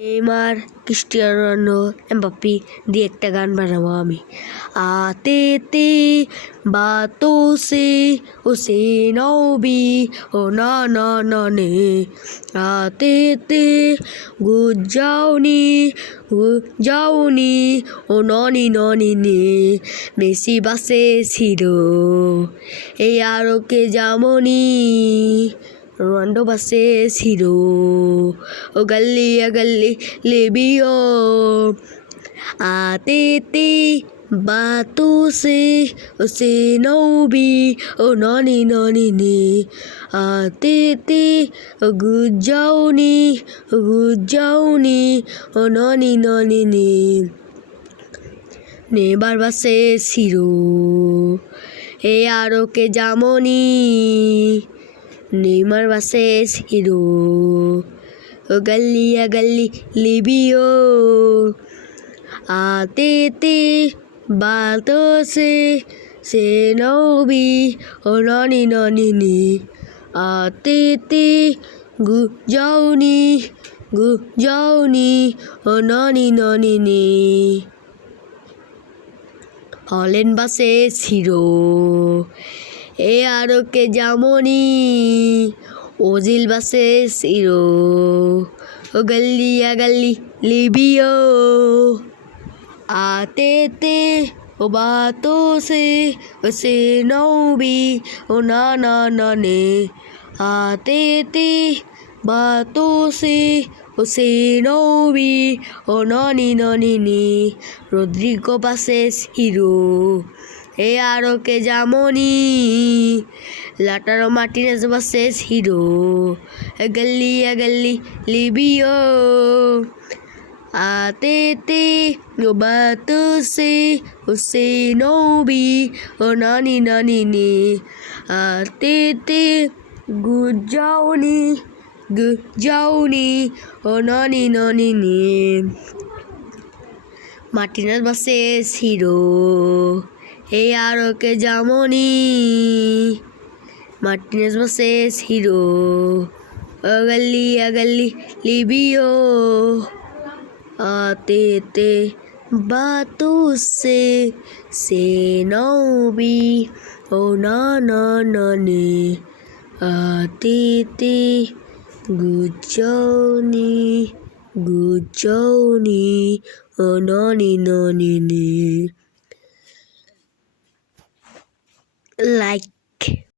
Neymar, Cristiano Ronaldo, Mbappe দিয়ে একটা গান বানাবো আমি। आते थे बातों से उसे नौबी ओ ना ना ना ने आते थे গুজাওনি ও ননি ননি নে মেসি বাসে ছিল এই আরোকে যেমনি রোনাল্ডো বাসে ছিল ও গল্লি গল্লি লিবিও आते थे बातों से उसे नौबी ओ नौनी नौनी ने आते थे गुजाओनी ओ नौनी नौनी ने নেবার বাসে ছিল এ আরোকে যেমনি নেইমার বাসে ছিল ও গল্লিয়া গল্লি লিবিও आते थे बातों से नौबी ओ नौनी नौनी ने आते थे गुजाओनी ओ नौनी नौनी ने হলেন বাসে ছিল এ আরোকে যেমনি ওজিল বাসে ছিল ও গল্লিয়া গল্লি লিবিও आते थे बातों से उसे नौबी ओ ना ना ना ने आते थे बातों से उसे नौबी ओ नौनी नौनी ने রদ্রিগো বাসে ছিল এ আরোকে যেমনি লাটারো মার্টিনেজ বাসে ছিল গল্লি লিবিও आते थे बातों से उसे नौबी ओ नानी नानी ने आते थे गुजाओनी ओ नानी नानी ने মার্টিনেজ বাসে ছিল এই আরোকে যেমনি মার্টিনেজ বাসে ছিল ও গল্লি লিবিও आते थे बातों से नौबी ओ ना ना ना ने आते थे गुजाओनी ओ नौनी नौनी ने like